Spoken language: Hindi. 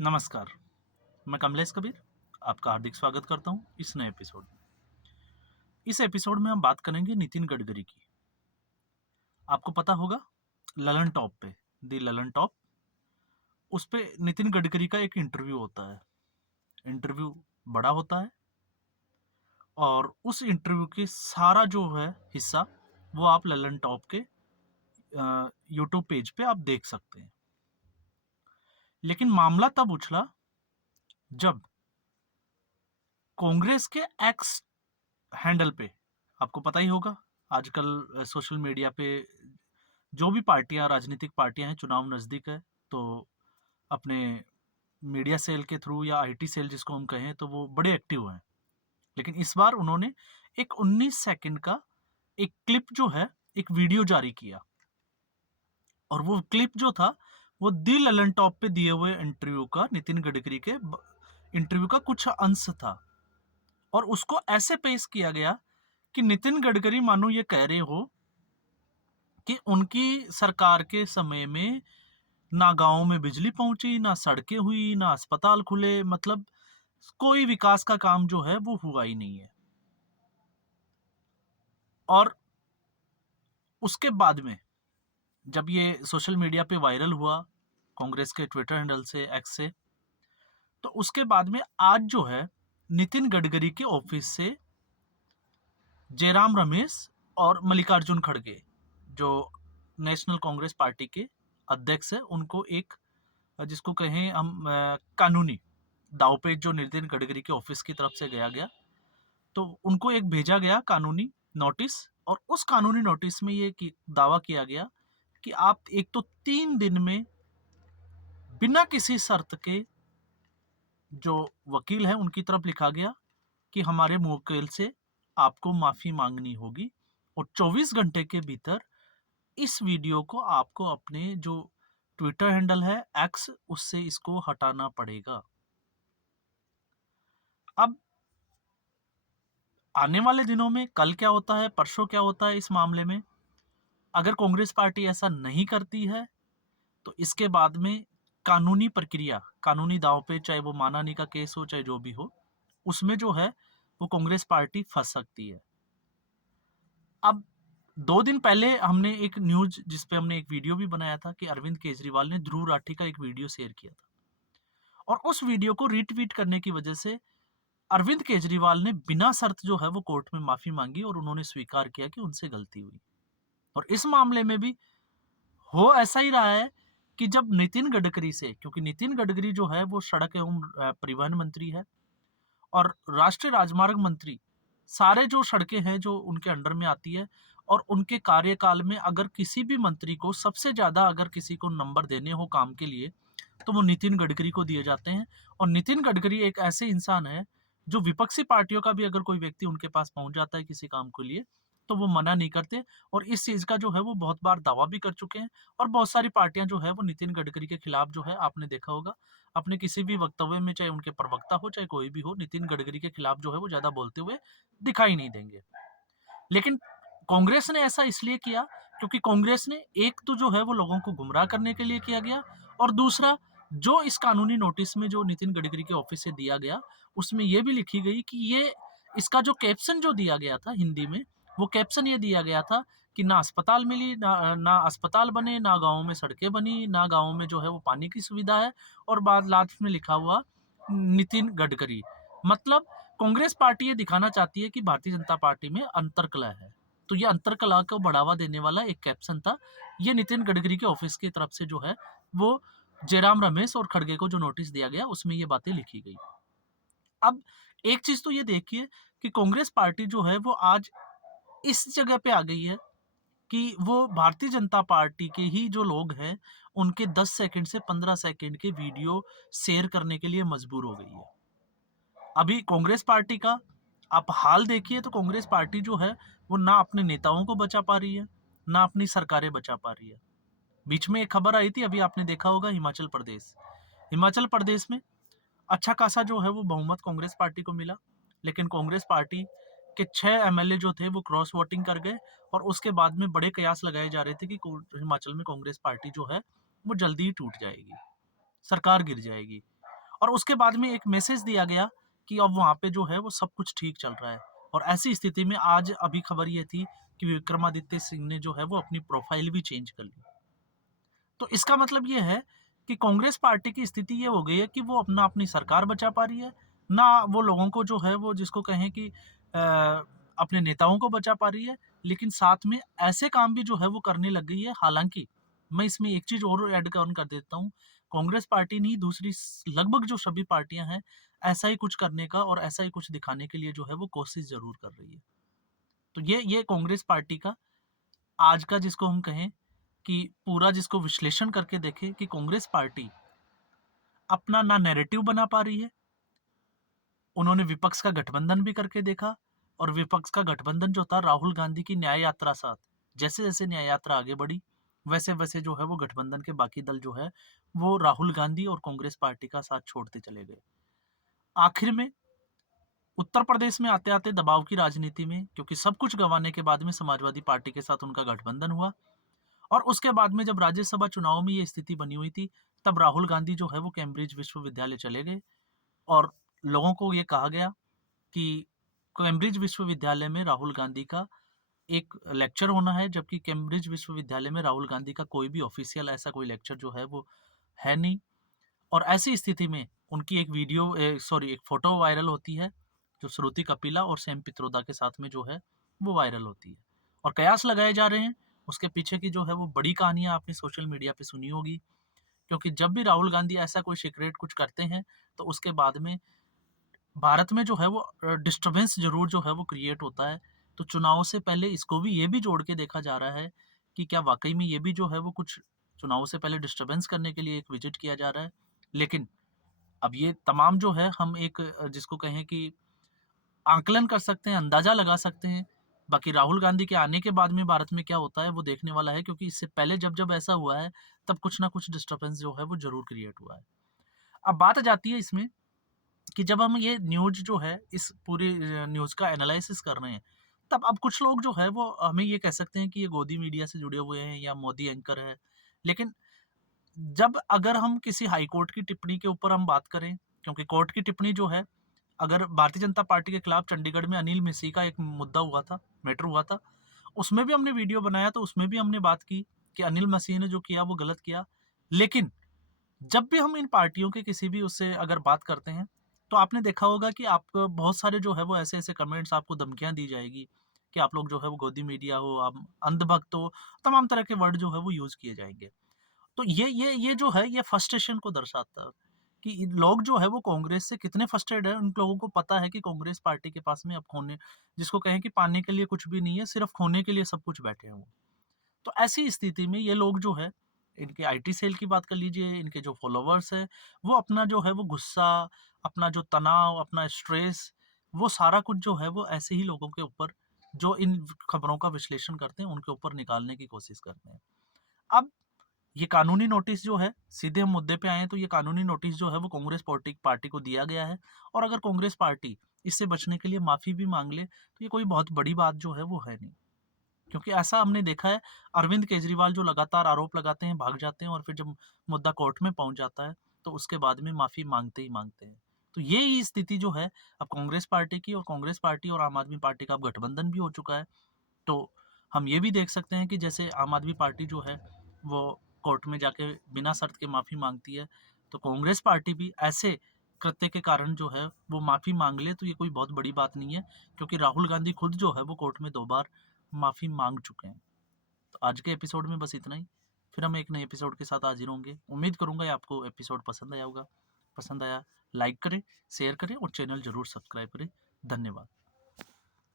नमस्कार, मैं कमलेश कबीर आपका हार्दिक स्वागत करता हूँ इस नए एपिसोड में। इस एपिसोड में हम बात करेंगे नितिन गडकरी की। आपको पता होगा ललन टॉप पे, दी ललन टॉप, उस पे नितिन गडकरी का एक इंटरव्यू होता है। इंटरव्यू बड़ा होता है और उस इंटरव्यू की सारा जो है हिस्सा वो आप ललन टॉप के यूट्यूब पेज पे आप देख सकते हैं। लेकिन मामला तब उछला जब कांग्रेस के एक्स हैंडल पे, आपको पता ही होगा आजकल सोशल मीडिया पे जो भी पार्टियां, राजनीतिक पार्टियां हैं, चुनाव नजदीक है तो अपने मीडिया सेल के थ्रू या आईटी सेल जिसको हम कहें तो वो बड़े एक्टिव हैं। लेकिन इस बार उन्होंने एक 19 सेकंड का एक क्लिप जो है, एक वीडियो जारी किया और वो क्लिप जो था वो दी ललन टॉप पे दिए हुए इंटरव्यू का, नितिन गडकरी के इंटरव्यू का कुछ अंश था और उसको ऐसे पेश किया गया कि नितिन गडकरी मानो ये कह रहे हो कि उनकी सरकार के समय में ना गांव में बिजली पहुंची, ना सड़कें हुई, ना अस्पताल खुले, मतलब कोई विकास का काम जो है वो हुआ ही नहीं है। और उसके बाद में जब ये सोशल मीडिया पे वायरल हुआ कांग्रेस के ट्विटर हैंडल से, एक्स से, तो उसके बाद में आज जो है नितिन गडकरी के ऑफिस से जयराम रमेश और मल्लिकार्जुन खड़गे, जो नेशनल कांग्रेस पार्टी के अध्यक्ष है, उनको एक, जिसको कहें हम, कानूनी दावपेच जो नितिन गडकरी के ऑफिस की तरफ से गया, तो उनको एक भेजा गया कानूनी नोटिस और उस कानूनी नोटिस में ये दावा किया गया कि आप एक तो 3 दिन में बिना किसी शर्त के, जो वकील है उनकी तरफ लिखा गया कि हमारे मुवक्किल से आपको माफी मांगनी होगी और 24 घंटे के भीतर इस वीडियो को आपको अपने जो ट्विटर हैंडल है एक्स, उससे इसको हटाना पड़ेगा। अब आने वाले दिनों में कल क्या होता है, परसों क्या होता है इस मामले में, अगर कांग्रेस पार्टी ऐसा नहीं करती है तो इसके बाद में कानूनी प्रक्रिया, कानूनी दांव पे, चाहे वो मानहानि का केस हो चाहे जो भी हो, उसमें जो है वो कांग्रेस पार्टी फंस सकती है। अब 2 दिन पहले हमने एक न्यूज जिसपे हमने एक वीडियो भी बनाया था कि अरविंद केजरीवाल ने ध्रुव राठी का एक वीडियो शेयर किया था और उस वीडियो को रीट्वीट करने की वजह से अरविंद केजरीवाल ने बिना शर्त जो है वो कोर्ट में माफी मांगी और उन्होंने स्वीकार किया कि उनसे गलती हुई। और इस मामले में भी हो ऐसा ही रहा है कि जब नितिन गडकरी से, क्योंकि नितिन गडकरी जो है वो सड़क एवं परिवहन मंत्री है और राष्ट्रीय राजमार्ग मंत्री, सारे जो सड़कें हैं जो उनके अंडर में आती है और उनके कार्यकाल में अगर किसी भी मंत्री को सबसे ज्यादा अगर किसी को नंबर देने हो काम के लिए तो वो नितिन गडकरी को दिए जाते हैं। और नितिन गडकरी एक ऐसे इंसान है जो विपक्षी पार्टियों का भी अगर कोई व्यक्ति उनके पास पहुंच जाता है किसी काम के लिए तो वो मना नहीं करते और इस चीज का जो है वो बहुत बार दावा भी कर चुके हैं। और बहुत सारी पार्टियां जो है वो नितिन गडकरी के खिलाफ जो है, आपने देखा होगा अपने किसी भी वक्तव्य में, चाहे उनके प्रवक्ता हो चाहे कोई भी हो, नितिन गडकरी के खिलाफ जो है वो ज्यादा बोलते हुए दिखाई नहीं देंगे। लेकिन कांग्रेस ने ऐसा इसलिए किया क्योंकि कांग्रेस ने एक तो जो है वो लोगों को गुमराह करने के लिए किया गया और दूसरा जो इस कानूनी नोटिस में जो नितिन गडकरी के ऑफिस से दिया गया उसमें यह भी लिखी गई कि ये, इसका जो कैप्शन जो दिया गया था हिंदी में, वो कैप्शन ये दिया गया था कि ना अस्पताल मिली, ना अस्पताल बने, ना गाँव में सड़कें बनी, ना गाँव में जो है वो पानी की सुविधा है और बाद लास्ट में लिखा हुआ नितिन गडकरी। मतलब कांग्रेस पार्टी ये दिखाना चाहती है कि भारतीय जनता पार्टी में अंतरकलह है। तो ये अंतरकलह को बढ़ावा देने वाला एक कैप्शन था। ये नितिन गडकरी के ऑफिस की तरफ से जो है वो जयराम रमेश और खड़गे को जो नोटिस दिया गया उसमें ये बातें लिखी गई। अब एक चीज तो ये देखिए कि कांग्रेस पार्टी जो है वो आज इस जगह पे आ गई है कि वो भारतीय जनता पार्टी के ही जो लोग हैं उनके 10 सेकंड से 15 सेकंड के वीडियो शेयर करने के लिए मजबूर हो गई है। अभी कांग्रेस पार्टी का आप हाल देखिए तो कांग्रेस पार्टी जो है वो ना अपने नेताओं को बचा पा रही है, ना अपनी सरकारें बचा पा रही है। बीच में एक खबर आई थी, अभी आपने देखा होगा, हिमाचल प्रदेश, हिमाचल प्रदेश में अच्छा खासा जो है वो बहुमत कांग्रेस पार्टी को मिला, लेकिन कांग्रेस पार्टी के 6 एमएलए जो थे वो क्रॉस वोटिंग कर गए और उसके बाद में बड़े कयास लगाए जा रहे थे कि हिमाचल में कांग्रेस पार्टी जो है वो जल्दी ही टूट जाएगी, सरकार गिर जाएगी। और उसके बाद में एक मैसेज दिया गया कि अब वहाँ पे जो है वो सब कुछ ठीक चल रहा है। और ऐसी स्थिति में आज अभी खबर ये थी कि विक्रमादित्य सिंह ने जो है वो अपनी प्रोफाइल भी चेंज कर ली। तो इसका मतलब ये है कि कांग्रेस पार्टी की स्थिति ये हो गई है कि वो अपना अपनी सरकार बचा पा रही है, ना वो लोगों को जो है वो जिसको कहें कि अपने नेताओं को बचा पा रही है, लेकिन साथ में ऐसे काम भी जो है वो करने लग गई है। हालाँकि मैं इसमें एक चीज़ और ऐड ऑन कर देता हूँ, कांग्रेस पार्टी नहीं दूसरी लगभग जो सभी पार्टियाँ हैं, ऐसा ही कुछ करने का और ऐसा ही कुछ दिखाने के लिए जो है वो कोशिश ज़रूर कर रही है। तो ये कांग्रेस पार्टी का आज का जिसको हम कहें कि पूरा जिसको विश्लेषण करके देखें कि कांग्रेस पार्टी अपना ना नैरेटिव बना पा रही है, उन्होंने विपक्ष का गठबंधन भी करके देखा और विपक्ष का गठबंधन जो था राहुल गांधी की न्याय यात्रा साथ, जैसे जैसे न्याय यात्रा आगे बढ़ी वैसे वैसे जो है वो गठबंधन के बाकी दल जो है वो राहुल गांधी और कांग्रेस पार्टी का साथ छोड़ते चले गए। आखिर में उत्तर प्रदेश में आते आते दबाव की राजनीति में, क्योंकि सब कुछ गंवाने के बाद में समाजवादी पार्टी के साथ उनका गठबंधन हुआ और उसके बाद में जब राज्यसभा चुनाव में ये स्थिति बनी हुई थी, तब राहुल गांधी जो है वो कैम्ब्रिज विश्वविद्यालय चले गए और लोगों को ये कहा गया कि कैम्ब्रिज विश्वविद्यालय में राहुल गांधी का एक लेक्चर होना है, जबकि कैम्ब्रिज विश्वविद्यालय में राहुल गांधी का कोई भी ऑफिशियल ऐसा कोई लेक्चर जो है वो है नहीं। और ऐसी स्थिति में उनकी एक एक फोटो वायरल होती है, जो श्रुति कपिला और सैम पित्रोदा के साथ में जो है वो वायरल होती है और कयास लगाए जा रहे हैं। उसके पीछे की जो है वो बड़ी कहानियां आपने सोशल मीडिया पे सुनी होगी, क्योंकि जब भी राहुल गांधी ऐसा कोई सीक्रेट कुछ करते हैं तो उसके बाद में भारत में जो है वो डिस्टर्बेंस ज़रूर जो है वो क्रिएट होता है। तो चुनाव से पहले इसको भी ये भी जोड़ के देखा जा रहा है कि क्या वाक़ई में ये भी जो है वो कुछ चुनाव से पहले डिस्टर्बेंस करने के लिए एक विज़िट किया जा रहा है। लेकिन अब ये तमाम जो है हम एक जिसको कहें कि आकलन कर सकते हैं, अंदाज़ा लगा सकते हैं। बाकी राहुल गांधी के आने के बाद में भारत में क्या होता है वो देखने वाला है, क्योंकि इससे पहले जब-जब ऐसा हुआ है तब कुछ ना कुछ डिस्टर्बेंस जो है वो ज़रूर क्रिएट हुआ है। अब बात आ जाती है इसमें कि जब हम ये न्यूज़ जो है इस पूरी न्यूज़ का एनालिसिस कर रहे हैं, तब अब कुछ लोग जो है वो हमें ये कह सकते हैं कि ये गोदी मीडिया से जुड़े हुए हैं या मोदी एंकर है। लेकिन जब अगर हम किसी हाई कोर्ट की टिप्पणी के ऊपर हम बात करें, क्योंकि कोर्ट की टिप्पणी जो है, अगर भारतीय जनता पार्टी के खिलाफ चंडीगढ़ में अनिल मिसी का एक मुद्दा हुआ था, मैटर हुआ था, उसमें भी हमने वीडियो बनाया, तो उसमें भी हमने बात की कि अनिल मसीह ने जो किया वो गलत किया। लेकिन जब भी हम इन पार्टियों के किसी भी उससे अगर बात करते हैं, तो आपने देखा होगा कि आप बहुत सारे जो है वो ऐसे-ऐसे कमेंट्स आपको धमकियाँ दी जाएगी कि आप लोग जो है वो गोदी मीडिया हो, आप अंधभक्त हो, तमाम तरह के वर्ड जो है वो यूज़ किए जाएँगे। तो ये जो है ये फ्रस्ट्रेशन को दर्शाता है कि लोग जो है वो कांग्रेस से कितने फ्रस्ट्रेटेड है। उन लोगों को पता है कि कांग्रेस पार्टी के पास में अब खोने जिसको कहें कि पाने के लिए कुछ भी नहीं है, सिर्फ खोने के लिए सब कुछ बैठे हैं वो। तो ऐसी स्थिति में ये लोग जो है, इनके आईटी सेल की बात कर लीजिए, इनके जो फॉलोवर्स हैं, वो अपना जो है वो गुस्सा, अपना जो तनाव, अपना स्ट्रेस, वो सारा कुछ जो है वो ऐसे ही लोगों के ऊपर जो इन खबरों का विश्लेषण करते हैं उनके ऊपर निकालने की कोशिश करते हैं। अब ये कानूनी नोटिस जो है, सीधे हम मुद्दे पे आए हैं, तो ये कानूनी नोटिस जो है वो कांग्रेस पार्टी पार्टी को दिया गया है और अगर कांग्रेस पार्टी इससे बचने के लिए माफ़ी भी माँग ले, तो ये कोई बहुत बड़ी बात जो है वो है नहीं। क्योंकि ऐसा हमने देखा है, अरविंद केजरीवाल जो लगातार आरोप लगाते हैं, भाग जाते हैं और फिर जब मुद्दा कोर्ट में पहुँच जाता है, तो उसके बाद में माफ़ी माँगते ही माँगते हैं। तो ये ही स्थिति जो है अब कांग्रेस पार्टी की, और कांग्रेस पार्टी और आम आदमी पार्टी का अब गठबंधन भी हो चुका है। तो हम ये भी देख सकते हैं कि जैसे आम आदमी पार्टी जो है वो कोर्ट में जाके बिना शर्त के माफ़ी माँगती है, तो कांग्रेस पार्टी भी ऐसे कृत्य के कारण जो है वो माफ़ी माँग ले, तो ये कोई बहुत बड़ी बात नहीं है, क्योंकि राहुल गांधी खुद जो है वो कोर्ट में 2 बार माफ़ी माँग चुके हैं। तो आज के एपिसोड में बस इतना ही। फिर हम एक नए एपिसोड के साथ हाज़िर होंगे। उम्मीद करूँगा ये आपको एपिसोड पसंद आया होगा। पसंद आया लाइक करें, शेयर करें और चैनल ज़रूर सब्सक्राइब करें। धन्यवाद।